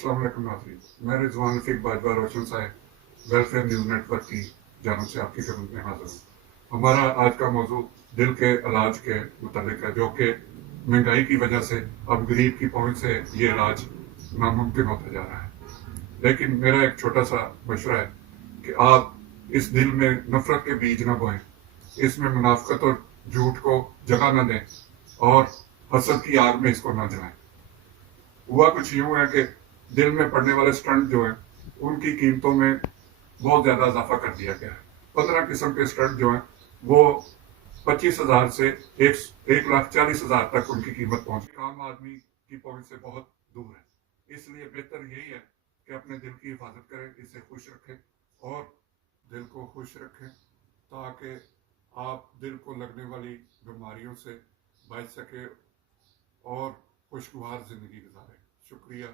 अस्सलाम वालेकुम नाज़रीन, मैं रिजवान रफीक बाजवा रोशन साहब वेलफेयर न्यूज़ नेटवर्क की जानिब से आपकी खिदमत में हाजिर हूँ। हमारा आज का मौजू दिल के इलाज के मुतालिक है, जो कि महंगाई की वजह से अब गरीब की पहुंच से ये इलाज नामुमकिन होता जा रहा है। लेकिन मेरा एक छोटा सा मशवरा है कि आप इस दिल में नफरत के बीज ना बोएं, इसमें मुनाफिकत और झूठ को जगह न दें और हसद की आग में इसको ना जलाएं। हुआ कुछ यूं है कि दिल में पड़ने वाले स्टंट जो हैं उनकी कीमतों में बहुत ज्यादा इजाफा कर दिया गया है। 15 किस्म के स्टंट जो हैं वो 25,000 से 1,40,000 तक उनकी कीमत पहुंच गई। आम आदमी की पहुंच से बहुत दूर है। इसलिए बेहतर यही है कि अपने दिल की हिफाजत करें, इसे खुश रखें और दिल को खुश रखें ताकि आप दिल को लगने वाली बीमारियों से बच सके और खुशगवार जिंदगी गुजारें। शुक्रिया।